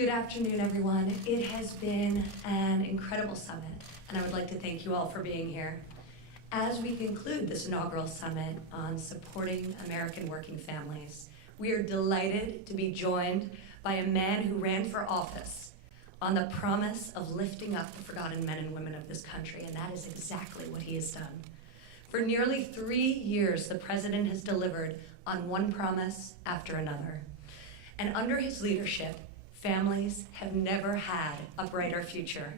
Good afternoon, everyone. It has been an incredible summit, and I would like to thank you all for being here. As we conclude this inaugural summit on supporting American working families, we are delighted to be joined by a man who ran for office on the promise of lifting up the forgotten men and women of this country, and that is exactly what he has done. For nearly 3 years, the president has delivered on one promise after another. And under his leadership, families have never had a brighter future.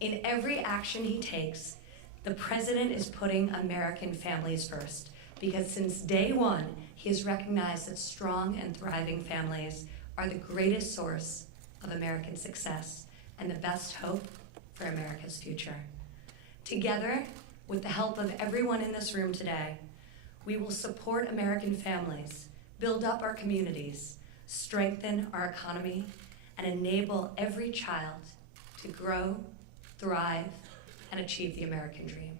In every action he takes, the president is putting American families first, because since day one, he has recognized that strong and thriving families are the greatest source of American success and the best hope for America's future. Together, with the help of everyone in this room today, we will support American families, build up our communities, strengthen our economy, and enable every child to grow, thrive, and achieve the American dream.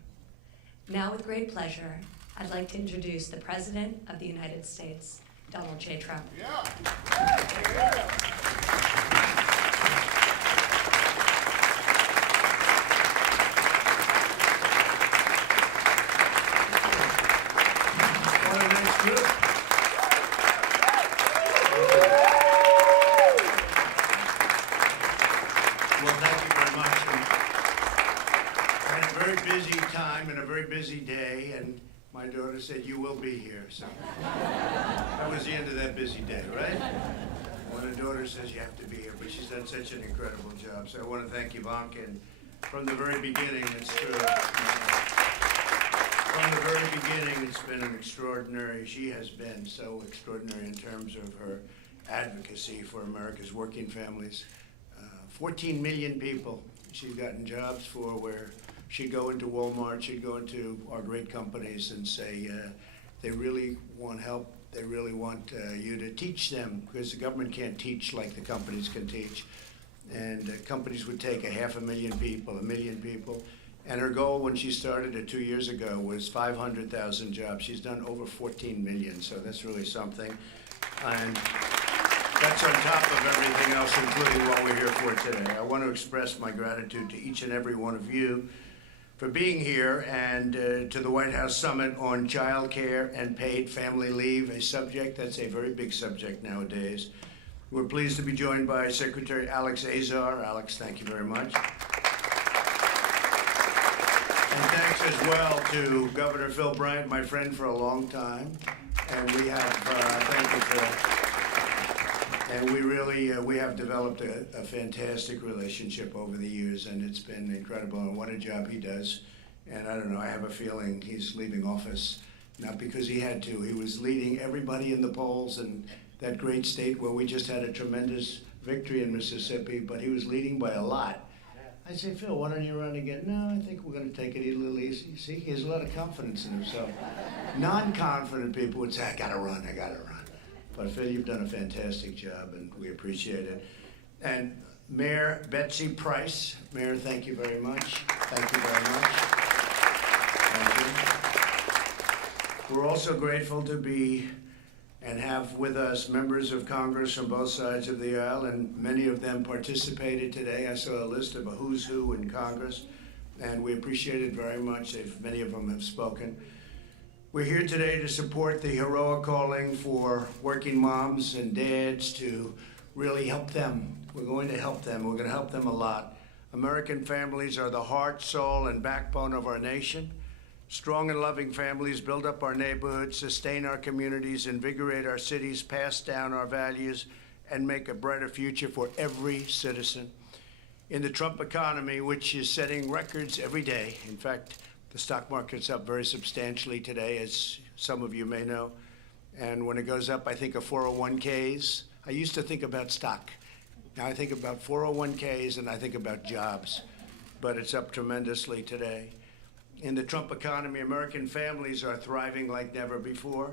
Now, with great pleasure, I'd like to introduce the President of the United States, Donald J. Trump. Busy day, and my daughter said, "You will be here." So that was the end of that busy day, right? When a daughter says you have to be here, but she's done such an incredible job. So I want to thank Ivanka, and from the very beginning, it's true. From the very beginning, it's been an extraordinary, she has been so extraordinary in terms of her advocacy for America's working families. 14 million people she's gotten jobs for, where she'd go into Walmart, she'd go into our great companies and say, they really want help, they really want you to teach them, because the government can't teach like the companies can teach. And companies would take 500,000 people, 1 million people. And her goal when she started it 2 years ago was 500,000 jobs. She's done over 14 million, so that's really something. And that's on top of everything else, including what we're here for today. I want to express my gratitude to each and every one of you for being here, and to the White House Summit on child care and paid family leave, a subject that's a very big subject nowadays. We're pleased to be joined by Secretary Alex Heiser. Alex, thank you very much. And thanks as well to Governor Phil Bryant, my friend for a long time. And we have, thank you, Phil. And we really, we have developed a fantastic relationship over the years, and it's been incredible, and what a job he does. And I don't know, I have a feeling he's leaving office, not because he had to. He was leading everybody in the polls in that great state where we just had a tremendous victory in Mississippi, but he was leading by a lot. I say, Phil, why don't you run again? No, I think we're going to take it a little easy. See, he has a lot of confidence in himself. Non-confident people would say, I gotta run. But Phil, you've done a fantastic job, and we appreciate it. And Mayor Betsy Price. Mayor, thank you very much. Thank you very much. Thank you. We're also grateful to be and have with us members of Congress from both sides of the aisle, and many of them participated today. I saw a list of a who's who in Congress, and we appreciate it very much. Many of them have spoken. We're here today to support the heroic calling for working moms and dads to really help them. We're going to help them. We're going to help them a lot. American families are the heart, soul, and backbone of our nation. Strong and loving families build up our neighborhoods, sustain our communities, invigorate our cities, pass down our values, and make a brighter future for every citizen. In the Trump economy, which is setting records every day, in fact, the stock market's up very substantially today, as some of you may know. And when it goes up, I think of 401ks. I used to think about stock. Now I think about 401ks and I think about jobs. But it's up tremendously today. In the Trump economy, American families are thriving like never before.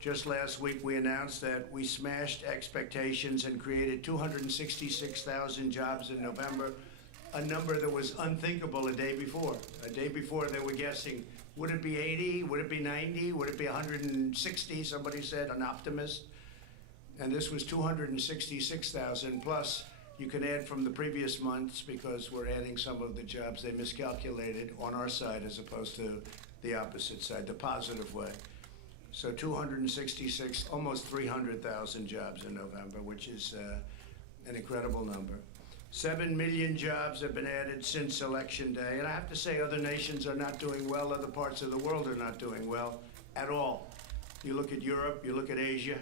Just last week, we announced that we smashed expectations and created 266,000 jobs in November, a number that was unthinkable a day before. A day before, they were guessing, would it be 80? Would it be 90? Would it be 160? Somebody said, an optimist. And this was 266,000 plus You can add from the previous months because we're adding some of the jobs they miscalculated on our side as opposed to the opposite side, the positive way. So 266, almost 300,000 jobs in November, which is an incredible number. 7 million jobs have been added since Election Day. And I have to say, other nations are not doing well. Other parts of the world are not doing well at all. You look at Europe, you look at Asia,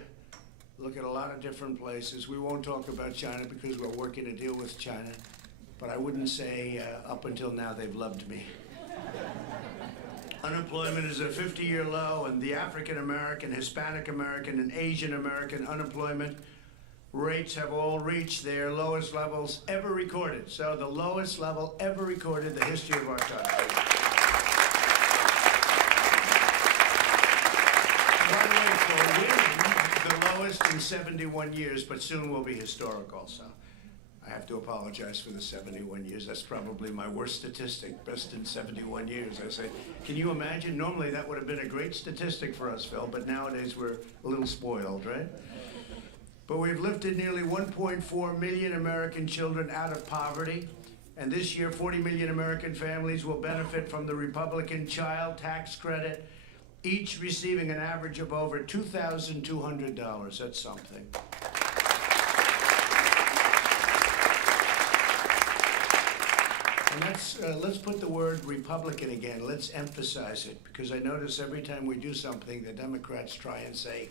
look at a lot of different places. We won't talk about China because we're working a deal with China. But I wouldn't say up until now they've loved me. Unemployment is at a 50-year low, and the African American, Hispanic American, and Asian American unemployment rates have all reached their lowest levels ever recorded. So the lowest level ever recorded in the history of our country. By the way, for women, the lowest in 71 years, but soon will be historic also. I have to apologize for the 71 years. That's probably my worst statistic, best in 71 years. I say, can you imagine? Normally that would have been a great statistic for us, Phil, but nowadays we're a little spoiled, right? But we've lifted nearly 1.4 million American children out of poverty. And this year, 40 million American families will benefit from the Republican child tax credit, each receiving an average of over $2,200. That's something. And let's put the word Republican again. Let's emphasize it, because I notice every time we do something, the Democrats try and say,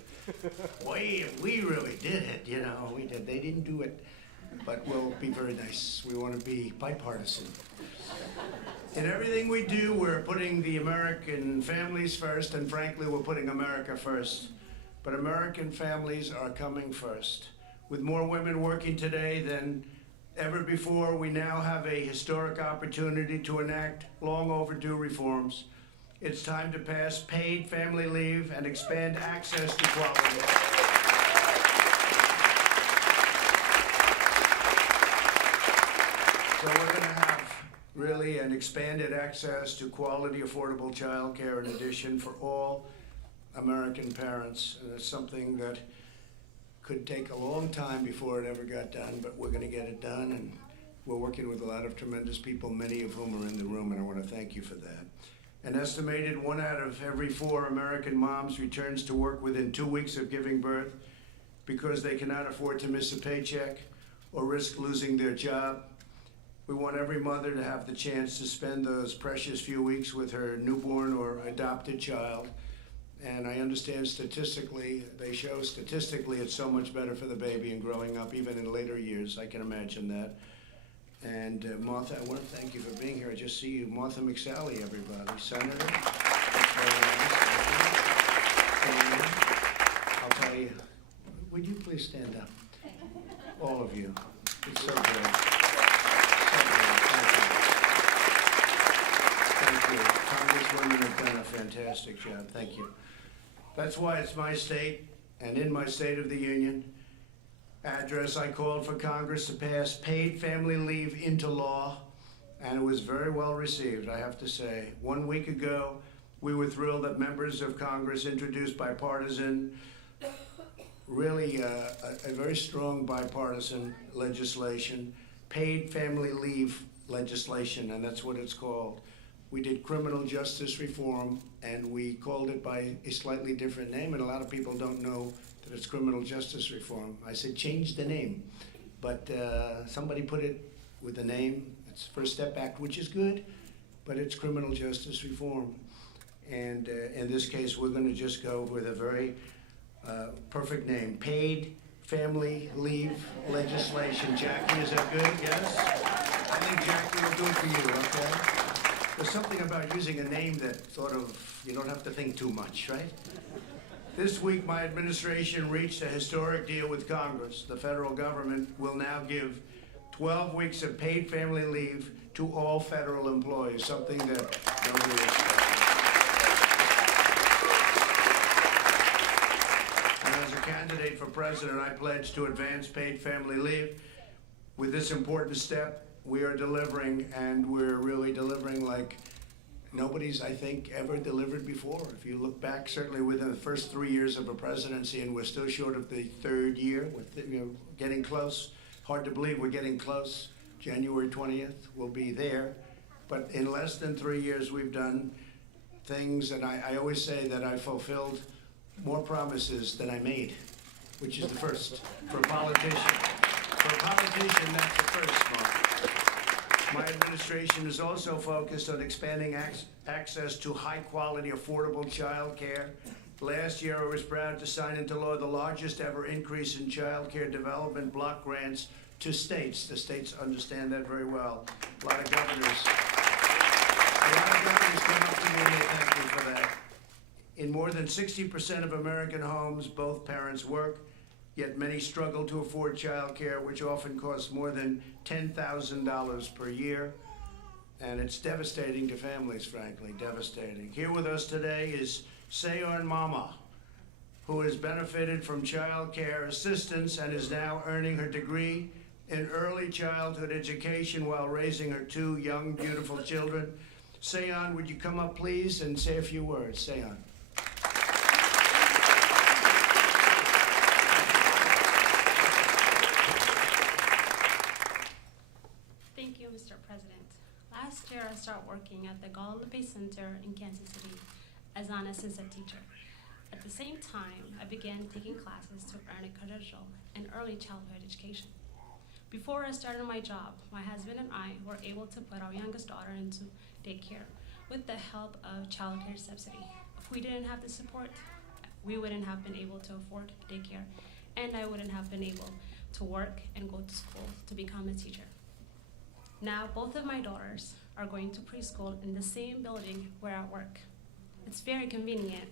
"Boy, we really did it, you know, we did." They didn't do it, but we'll be very nice. We want to be bipartisan. In everything we do, we're putting the American families first, and frankly, we're putting America first. But American families are coming first. With more women working today than ever before, we now have a historic opportunity to enact long overdue reforms. It's time to pass paid family leave and expand access to quality. So we're going to have really an expanded access to quality, affordable child care in addition for all American parents. And it's something that could take a long time before it ever got done, but we're going to get it done, and we're working with a lot of tremendous people, many of whom are in the room, and I want to thank you for that. An estimated 1 out of every 4 American moms returns to work within 2 weeks of giving birth because they cannot afford to miss a paycheck or risk losing their job. We want every mother to have the chance to spend those precious few weeks with her newborn or adopted child. And I understand statistically, they show statistically it's so much better for the baby and growing up, even in later years. I can imagine that. And Martha, I want to thank you for being here. I just see you. Martha McSally, everybody. Senator. That's very nice. I'll tell you, would you please stand up? All of you. It's so great. So great. Thank you. Congresswomen have done a fantastic job. Thank you. That's why it's my state, and in my State of the Union address, I called for Congress to pass paid family leave into law, and it was very well received, I have to say. 1 week ago, we were thrilled that members of Congress introduced bipartisan, really a very strong bipartisan legislation, paid family leave legislation, and that's what it's called. We did criminal justice reform, and we called it by a slightly different name, and a lot of people don't know that it's criminal justice reform. I said, change the name, but somebody put it with a name. It's First Step Act, which is good, but it's criminal justice reform. And in this case, we're going to just go with a very perfect name, paid family leave legislation. Jackie, is that good? Yes? I think Jackie will do it for you, okay? There's something about using a name that sort of, you don't have to think too much, right? This week, my administration reached a historic deal with Congress. The federal government will now give 12 weeks of paid family leave to all federal employees, something that nobody expected. And as a candidate for president, I pledge to advance paid family leave. With this important step, we are delivering, and we're really delivering like nobody's, I think, ever delivered before. If you look back, certainly within the first 3 years of a presidency, and we're still short of the third year, with getting close, Hard to believe we're getting close. January 20th, we'll be there. But in less than 3 years, we've done things, and I always say that I fulfilled more promises than I made, which is the first for a politician. For a politician, that's the first, Mark. My administration is also focused on expanding access to high-quality, affordable child care. Last year, I was proud to sign into law the largest ever increase in child care development block grants to states. The states understand that very well. A lot of governors come up to me and they thank me for that. In more than 60% of American homes, both parents work, yet many struggle to afford child care, which often costs more than $10,000 per year. And it's devastating to families, frankly, devastating. Here with us today is Seyon Mama, who has benefited from child care assistance and is now earning her degree in early childhood education while raising her 2 young, beautiful children. Seyon, would you come up, please, and say a few words? Seyon. Thank you, Mr. President. Last year, I started working at the Gallup Center in Kansas City as an assistant teacher. At the same time, I began taking classes to earn a credential in early childhood education. Before I started my job, my husband and I were able to put our youngest daughter into daycare with the help of child care subsidy. If we didn't have the support, we wouldn't have been able to afford daycare, and I wouldn't have been able to work and go to school to become a teacher. Now, both of my daughters are going to preschool in the same building where I work. It's very convenient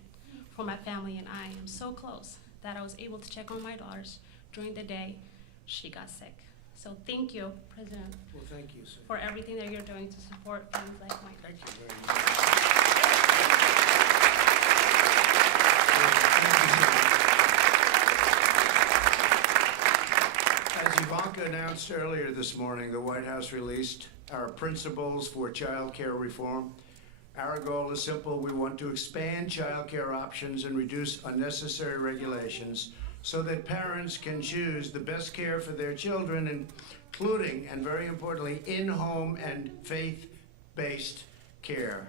for my family and I. I'm so close that I was able to check on my daughters during the day she got sick. So thank you, President, Well, thank you, sir. for everything that you're doing to support families like mine. Thank you very much. As Ivanka announced earlier this morning, the White House released our principles for child care reform. Our goal is simple. We want to expand child care options and reduce unnecessary regulations so that parents can choose the best care for their children, including, and very importantly, in-home and faith-based care.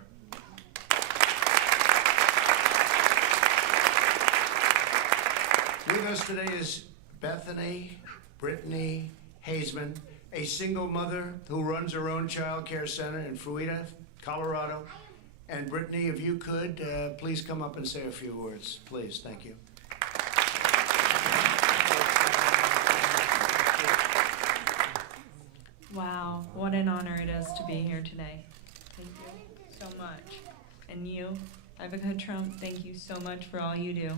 With us today is Bethany Brittany Haseman, a single mother who runs her own child care center in Fruita, Colorado. And Brittany, if you could, please come up and say a few words. Please, thank you. Wow, what an honor it is to be here today. Thank you so much. And you, Ivanka Trump, thank you so much for all you do.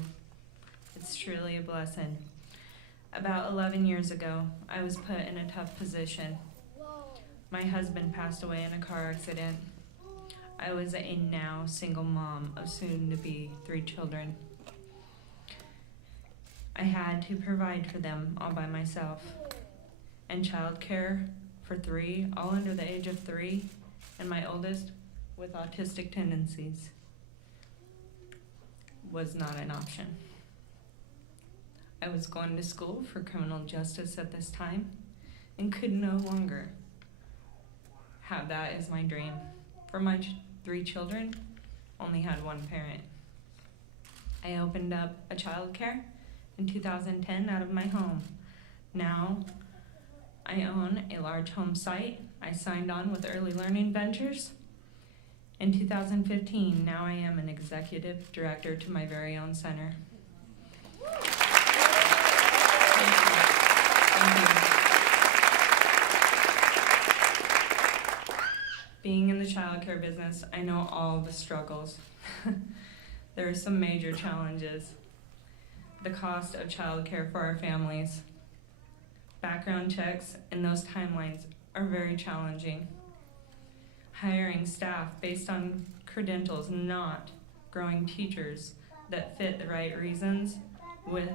It's truly a blessing. About 11 years ago, I was put in a tough position. My husband passed away in a car accident. I was a now single mom of soon-to-be 3 children. I had to provide for them all by myself. And childcare for 3, all under the age of 3, and my oldest with autistic tendencies was not an option. I was going to school for criminal justice at this time and could no longer have that as my dream. For my 3 children, only had one parent. I opened up a child care in 2010 out of my home. Now, I own a large home site. I signed on with Early Learning Ventures. In 2015, now I am an executive director to my very own center. Thank you. Being in the childcare business, I know all the struggles. There are some major challenges. The cost of childcare for our families. Background checks and those timelines are very challenging. Hiring staff based on credentials, not growing teachers that fit the right reasons with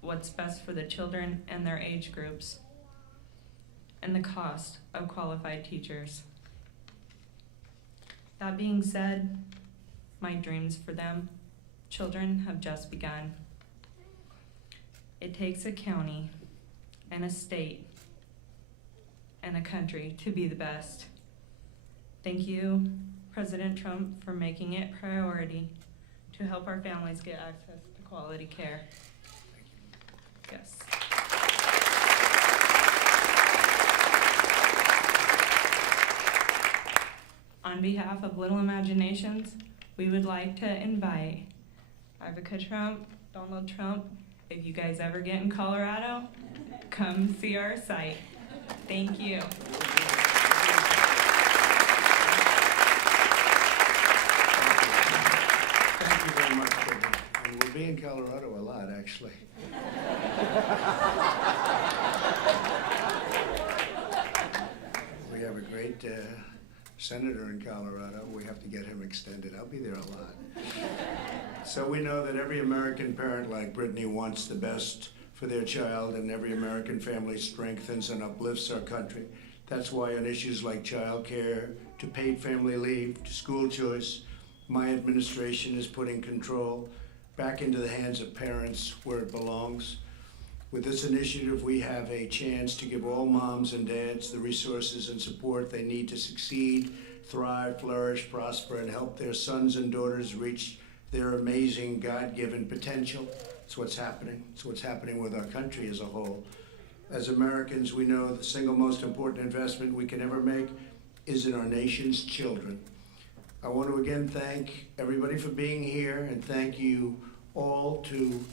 what's best for the children and their age groups. And the cost of qualified teachers. That being said, my dreams for them, children, have just begun. It takes a county and a state and a country to be the best. Thank you, President Trump, for making it priority to help our families get access to quality care. Yes. On behalf of Little Imaginations, we would like to invite Ivanka Trump, Donald Trump. If you guys ever get in Colorado, come see our site. Thank you. Thank you very much, Debbie. And we'll be in Colorado a lot, actually. We have a great senator in Colorado. We have to get him extended. I'll be there a lot. So we know that every American parent like Brittany wants the best for their child, and every American family strengthens and uplifts our country. That's why on issues like child care, to paid family leave, to school choice, my administration is putting control back into the hands of parents where it belongs. With this initiative, we have a chance to give all moms and dads the resources and support they need to succeed, thrive, flourish, prosper, and help their sons and daughters reach their amazing God-given potential. It's what's happening. It's what's happening with our country as a whole. As Americans, we know the single most important investment we can ever make is in our nation's children. I want to again thank everybody for being here, and thank you all to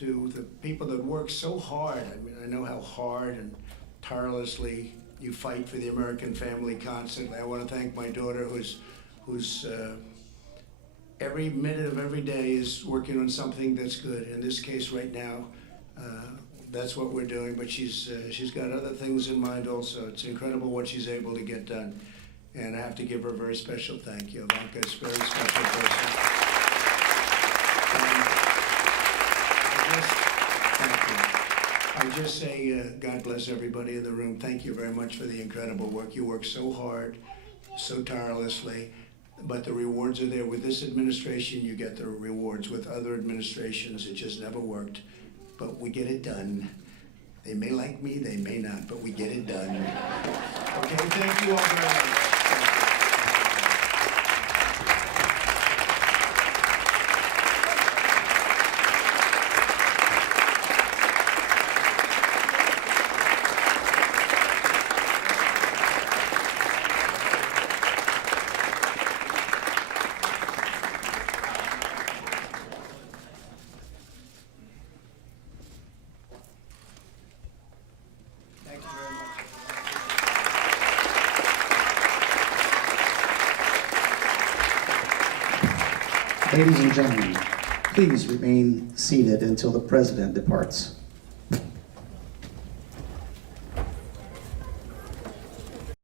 the people that work so hard. I mean, I know how hard and tirelessly you fight for the American family constantly. I want to thank my daughter who's every minute of every day is working on something that's good. In this case right now, that's what we're doing, but she's got other things in mind also. It's incredible what she's able to get done. And I have to give her a very special thank you. Ivanka is a very special person. I just say God bless everybody in the room. Thank you very much for the incredible work. You work so hard, so tirelessly, but the rewards are there. With this administration, you get the rewards. With other administrations, it just never worked. But we get it done. They may like me, they may not, but we get it done. Okay, thank you all very much. Ladies and gentlemen, please remain seated until the President departs.